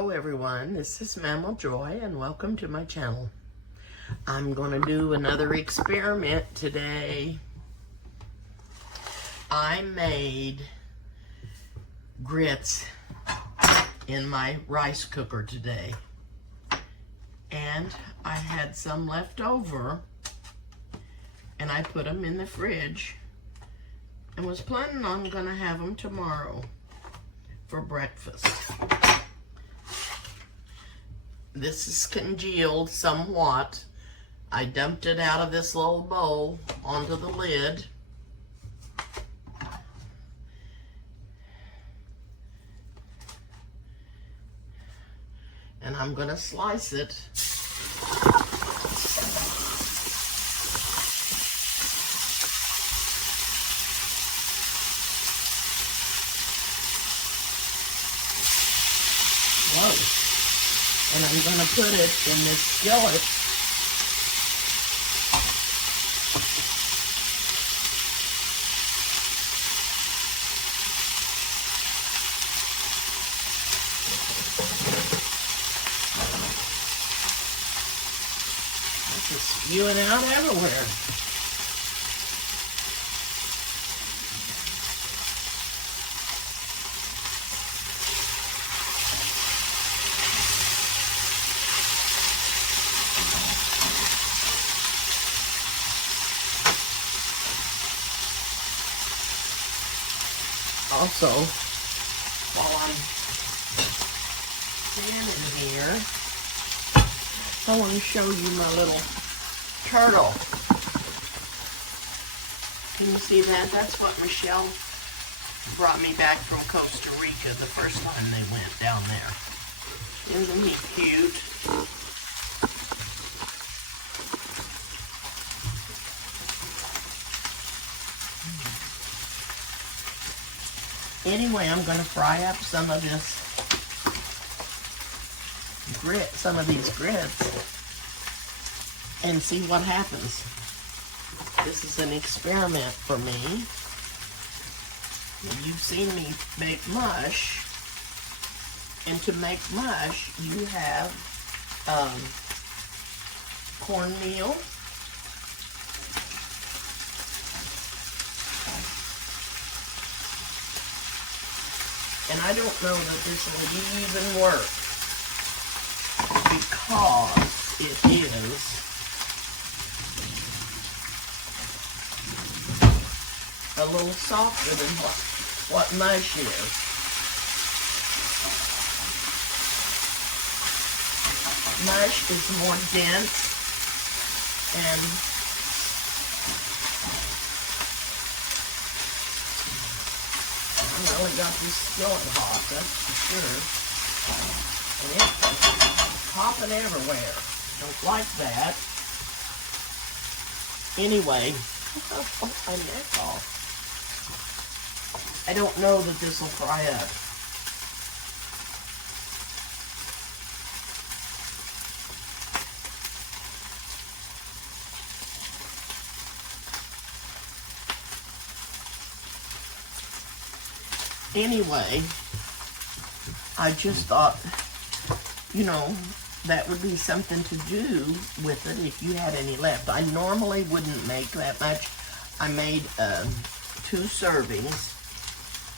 Hello everyone, this is Mammal Joy and welcome to my channel. I'm going to do another experiment today. I made grits in my rice cooker today, and I had some left over and I put them in the fridge and was planning on going to have them tomorrow for breakfast. This is congealed somewhat. I dumped it out of this little bowl onto the lid. And I'm going to slice it. Whoa. And I'm going to put it in this skillet. This is spewing out everywhere. Also, while I'm standing here, I want to show you my little turtle. Can you see that? That's what Michelle brought me back from Costa Rica the first time they went down there. Isn't he cute? Anyway, I'm going to fry up some of this some of these grits and see what happens. This is an experiment for me. You've seen me make mush, and to make mush, you have cornmeal, and I don't know that this will even work because it is a little softer than what mush is. Mush is more dense and I really got this skillet hot, that's for sure. And it's popping everywhere. Don't like that. Anyway, my neck off. I don't know that this will fry up. Anyway, I just thought, you know, that would be something to do with it if you had any left. I normally wouldn't make that much. I made 2 servings,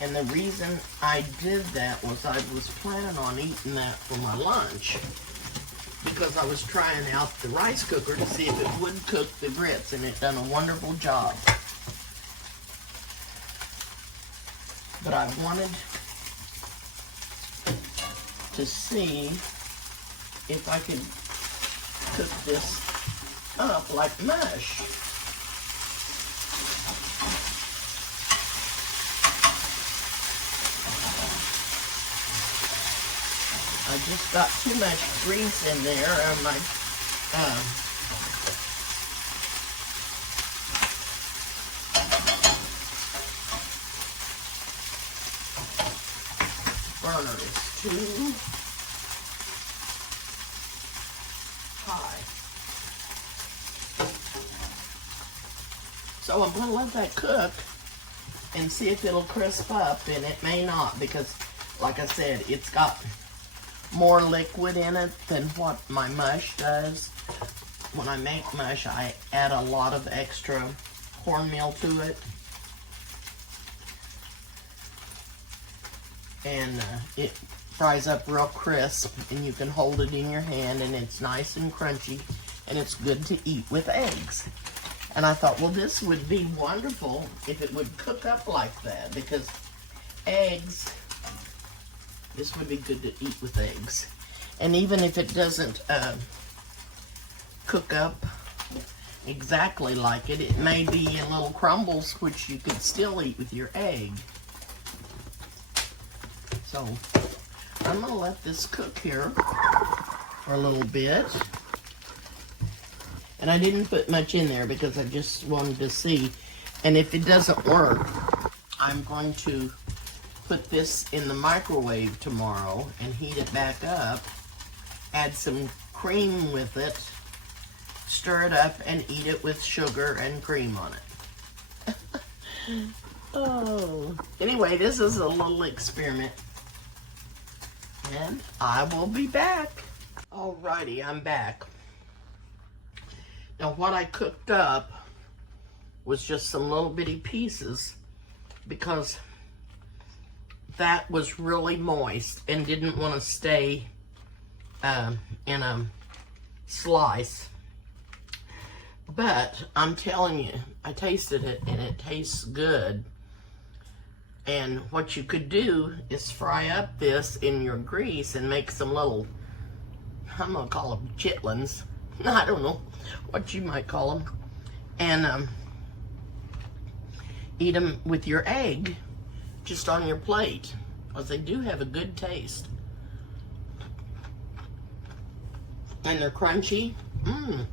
and the reason I did that was I was planning on eating that for my lunch because I was trying out the rice cooker to see if it would cook the grits, and it done a wonderful job. But I wanted to see if I could cook this up like mush. I just got too much grease in there on my burner is too high. So I'm going to let that cook and see if it'll crisp up, and it may not because, like I said, it's got more liquid in it than what my mush does. When I make mush, I add a lot of extra cornmeal to it. And it fries up real crisp, and you can hold it in your hand, and it's nice and crunchy, and it's good to eat with eggs. And I thought, well, this would be wonderful if it would cook up like that, because eggs, this would be good to eat with eggs. And even if it doesn't cook up exactly like it, it may be in little crumbles, which you could still eat with your egg. So I'm going to let this cook here for a little bit. And I didn't put much in there because I just wanted to see. And if it doesn't work, I'm going to put this in the microwave tomorrow and heat it back up. Add some cream with it. Stir it up and eat it with sugar and cream on it. Oh. Anyway, this is a little experiment. And I will be back. Alrighty, I'm back. Now what I cooked up was just some little bitty pieces because that was really moist and didn't want to stay in a slice. But I'm telling you, I tasted it and it tastes good. And what you could do is fry up this in your grease and make some little, I'm going to call them chitlins. I don't know what you might call them. And eat them with your egg just on your plate, because they do have a good taste. And they're crunchy. Mmm.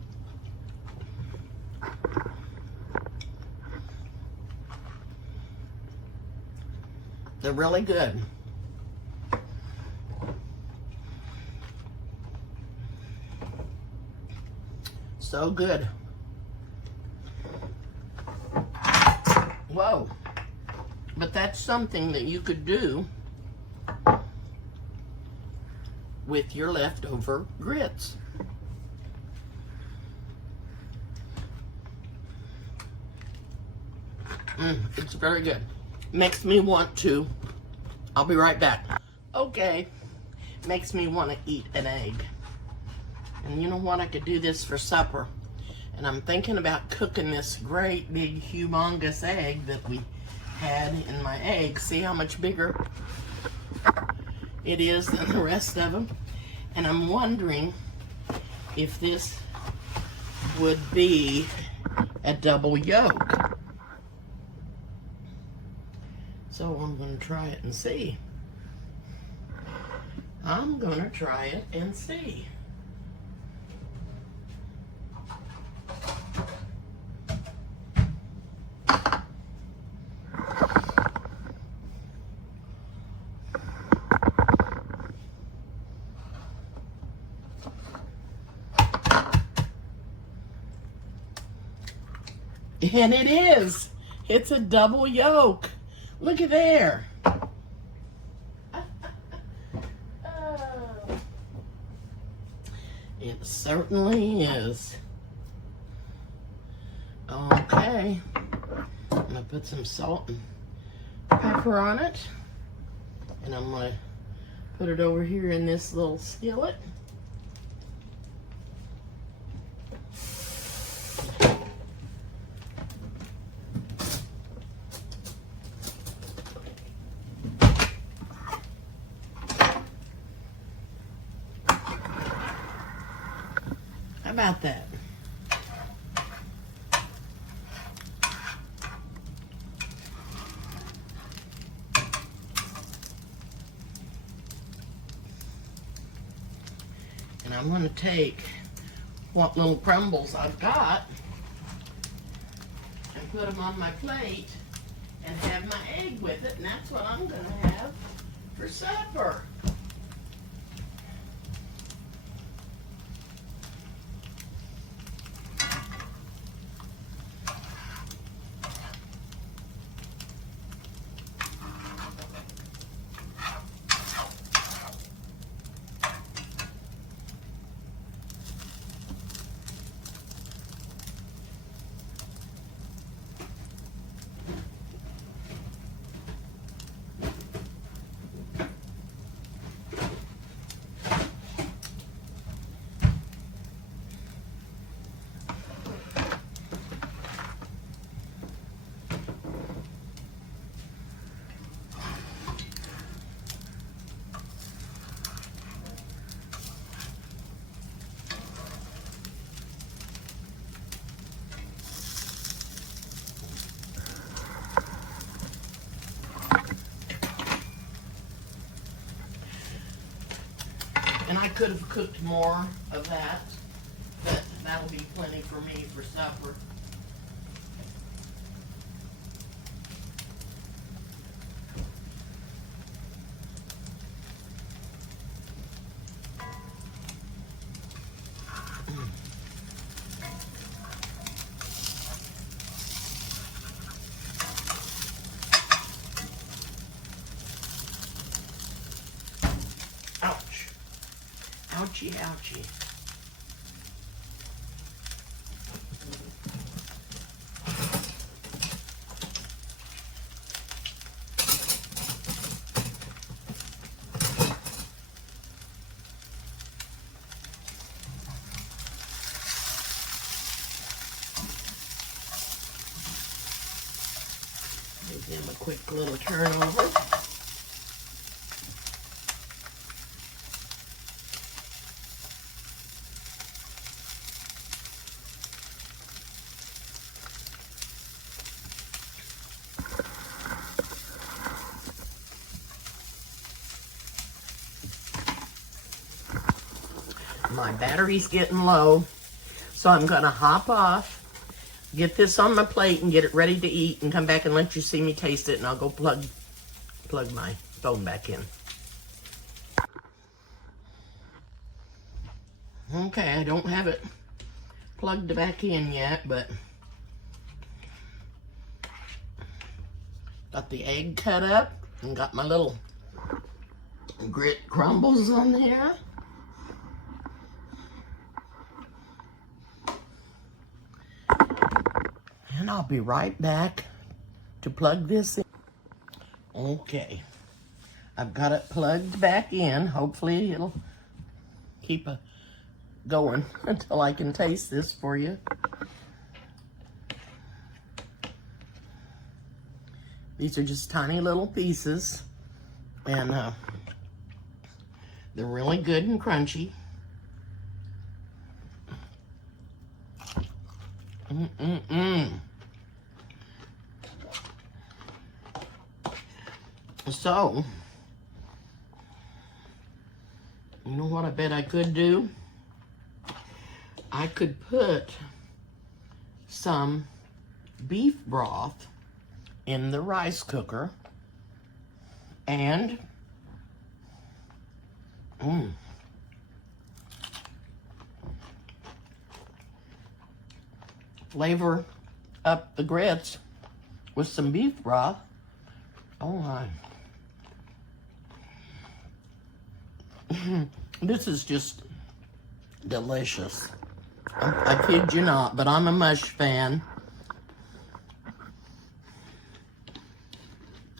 They're really good. So good. Whoa. But that's something that you could do with your leftover grits. It's very good. Makes me want to, I'll be right back. Okay, makes me want to eat an egg. And you know what, I could do this for supper. And I'm thinking about cooking this great big humongous egg that we had in my egg. See how much bigger it is than the rest of them? And I'm wondering if this would be a double yolk. So I'm going to try it and see. I'm going to try it and see. And it is. It's a double yolk. Look at there. Oh. It certainly is. Okay. I'm going to put some salt and pepper on it. And I'm going to put it over here in this little skillet. How about that? And I'm going to take what little crumbles I've got and put them on my plate and have my egg with it, and that's what I'm going to have for supper. could have cooked more of that, but that'll be plenty for me for supper. Ouch. Ouchie, ouchie. Give them a quick little turn over. My battery's getting low, so I'm gonna hop off, get this on my plate and get it ready to eat, and come back and let you see me taste it, and I'll go plug my phone back in. Okay, I don't have it plugged back in yet, but got the egg cut up and got my little grit crumbles on there. And I'll be right back to plug this in. Okay, I've got it plugged back in. Hopefully it'll keep going until I can taste this for you. These are just tiny little pieces, and they're really good and crunchy. So, you know what I bet I could do? I could put some beef broth in the rice cooker and flavor up the grits with some beef broth. Oh my. This is just delicious. I kid you not, but I'm a mush fan.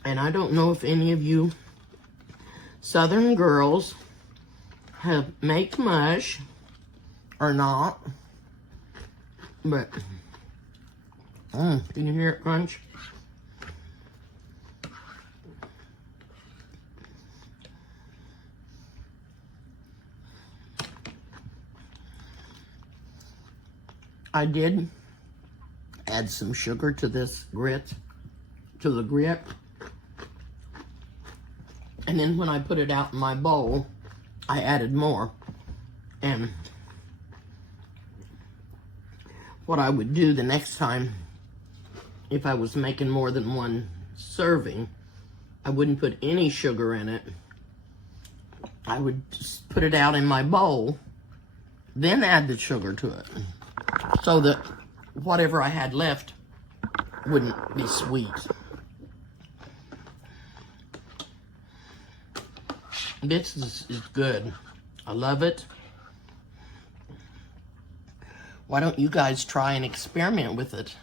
And I don't know if any of you Southern girls make mush or not, but can you hear it crunch? I did add some sugar to this grit, to the grit. And then when I put it out in my bowl, I added more. And what I would do the next time, if I was making more than one serving, I wouldn't put any sugar in it. I would just put it out in my bowl, then add the sugar to it, so that whatever I had left wouldn't be sweet. This is good. I love it. Why don't you guys try and experiment with it?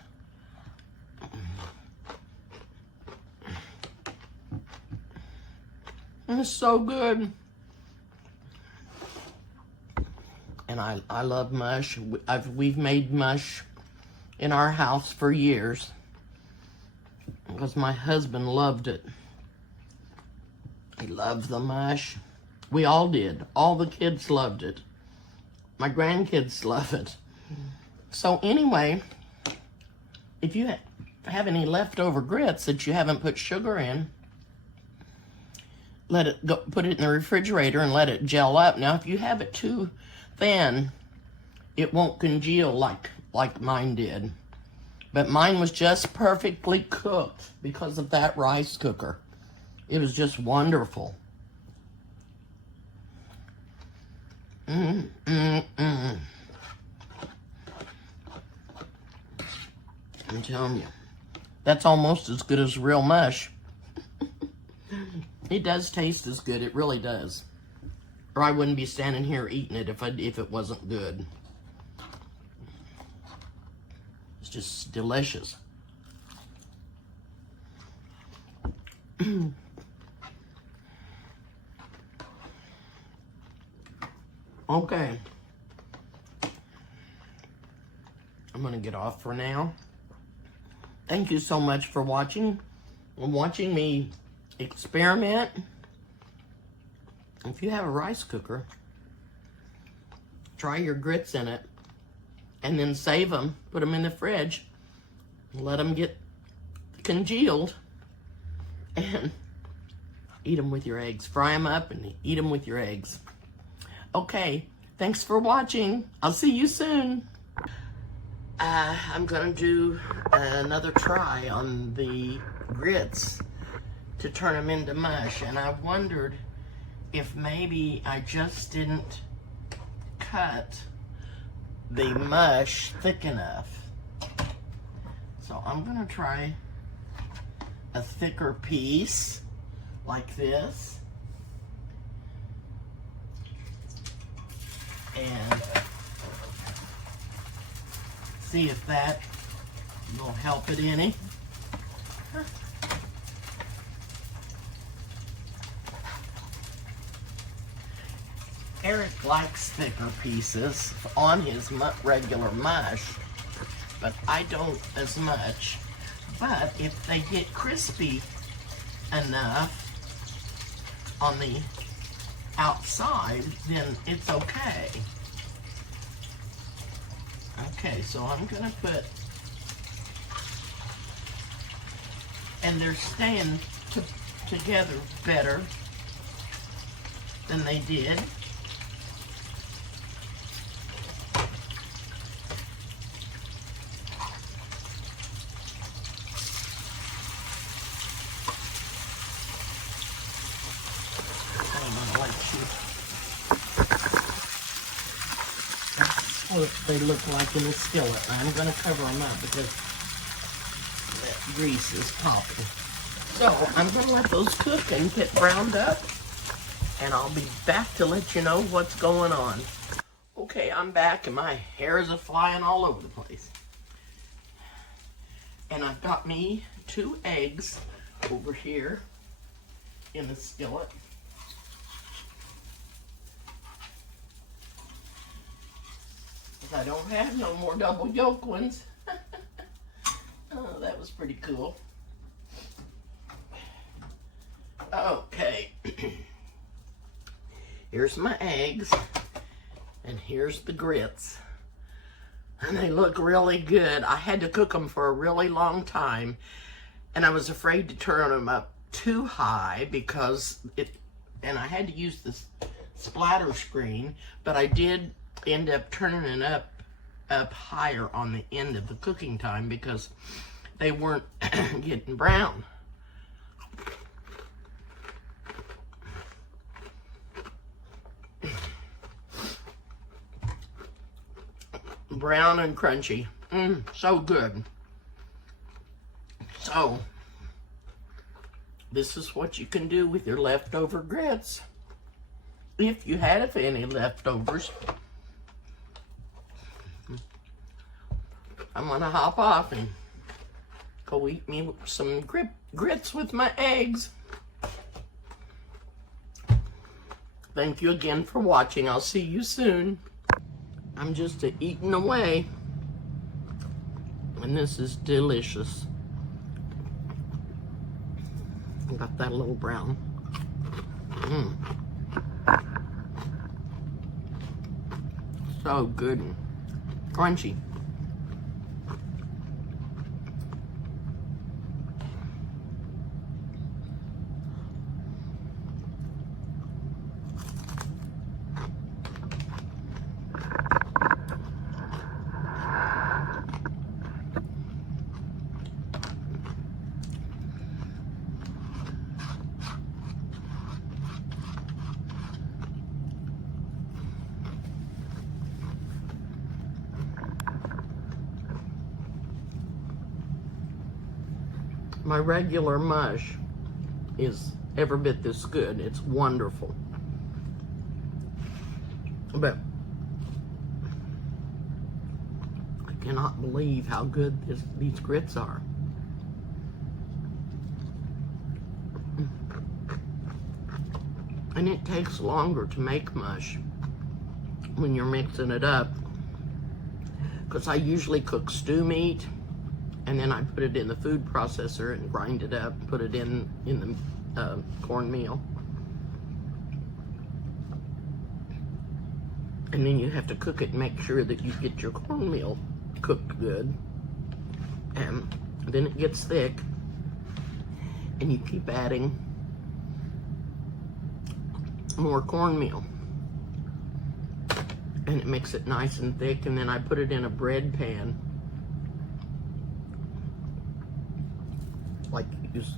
It's so good. And I love mush. We've made mush in our house for years because my husband loved it. He loved the mush. We all did. All the kids loved it. My grandkids love it. So anyway, if you have any leftover grits that you haven't put sugar in, let it go, put it in the refrigerator and let it gel up. Now, if you have it too thin, it won't congeal like mine did. But mine was just perfectly cooked because of that rice cooker. It was just wonderful. I'm telling you, that's almost as good as real mush. It does taste as good, it really does. Or I wouldn't be standing here eating it if it wasn't good. It's just delicious. Okay. I'm gonna get off for now. Thank you so much for watching and watching me experiment. If you have a rice cooker, try your grits in it and then save them, put them in the fridge, let them get congealed, and eat them with your eggs. Fry them up and eat them with your eggs. Okay, thanks for watching. I'll see you soon. I'm gonna do another try on the grits to turn them into mush, and I wondered if maybe I just didn't cut the mush thick enough. So I'm gonna try a thicker piece like this, and see if that will help it any. Eric likes thicker pieces on his regular mush, but I don't as much. But if they get crispy enough on the outside, then it's okay. Okay, so I'm gonna put, and they're staying together better than they did. What they look like in the skillet. I'm going to cover them up because that grease is popping. So I'm going to let those cook and get browned up, and I'll be back to let you know what's going on. Okay, I'm back, and my hairs are flying all over the place. And I've got me 2 eggs over here in the skillet. I don't have no more double yolk ones. Oh, that was pretty cool. Okay. Here's my eggs, and here's the grits. And they look really good. I had to cook them for a really long time, and I was afraid to turn them up too high because and I had to use this splatter screen, but I did end up turning it up higher on the end of the cooking time because they weren't getting brown. Brown and crunchy. So good. So this is what you can do with your leftover grits. If you had any leftovers, I'm gonna hop off and go eat me some grits with my eggs. Thank you again for watching. I'll see you soon. I'm just eating away, and this is delicious. Got that little brown. So good and crunchy. my regular mush is every bit this good. It's wonderful. But I cannot believe how good these grits are. And it takes longer to make mush when you're mixing it up, because I usually cook stew meat and then I put it in the food processor and grind it up, put it in the cornmeal. And then you have to cook it and make sure that you get your cornmeal cooked good. And then it gets thick, and you keep adding more cornmeal. And it makes it nice and thick, and then I put it in a bread pan.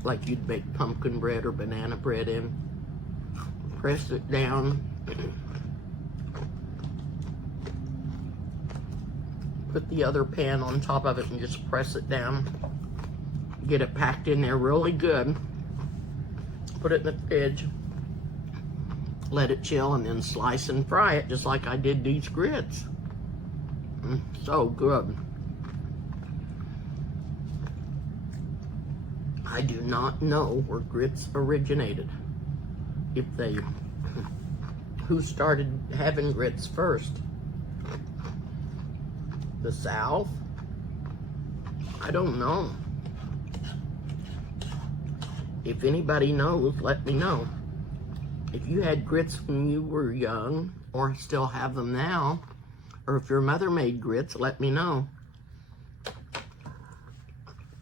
Like you'd bake pumpkin bread or banana bread in. Press it down. Put the other pan on top of it and just press it down. Get it packed in there really good. Put it in the fridge. Let it chill, and then slice and fry it just like I did these grits. So good. I do not know where grits originated. Who started having grits first? The South? I don't know. If anybody knows, let me know. If you had grits when you were young, or still have them now, or if your mother made grits, let me know.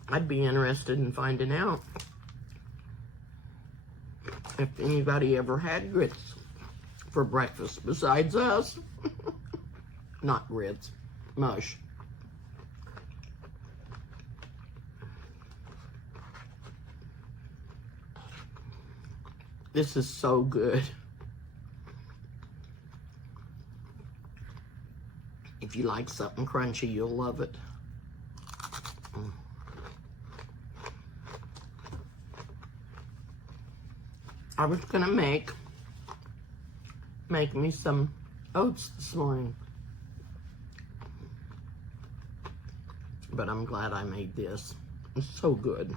I'd be interested in finding out if anybody ever had grits for breakfast besides us. Not grits, mush. This is so good. If you like something crunchy, you'll love it. I was gonna make me some oats this morning, but I'm glad I made this. It's so good.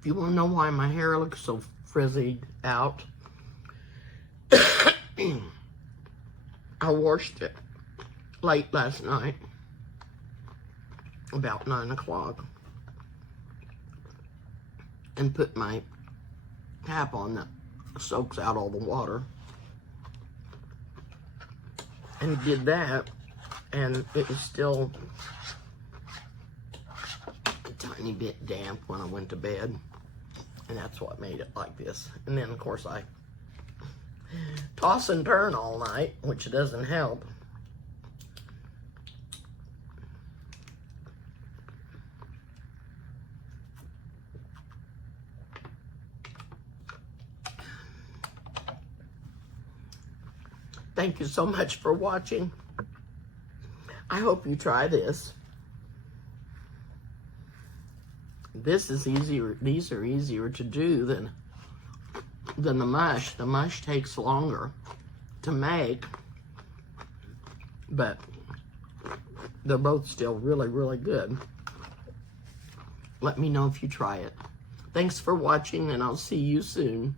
If you want to know why my hair looks so frizzied out, I washed it late last night, about 9 o'clock, and put my tap on that soaks out all the water, and did that, and it was still a tiny bit damp when I went to bed. And that's what made it like this. And then, of course, I toss and turn all night, which doesn't help. Thank you so much for watching. I hope you try this. This is easier. These are easier to do than the mush. The mush takes longer to make, but they're both still really, really good. Let me know if you try it. Thanks for watching, and I'll see you soon.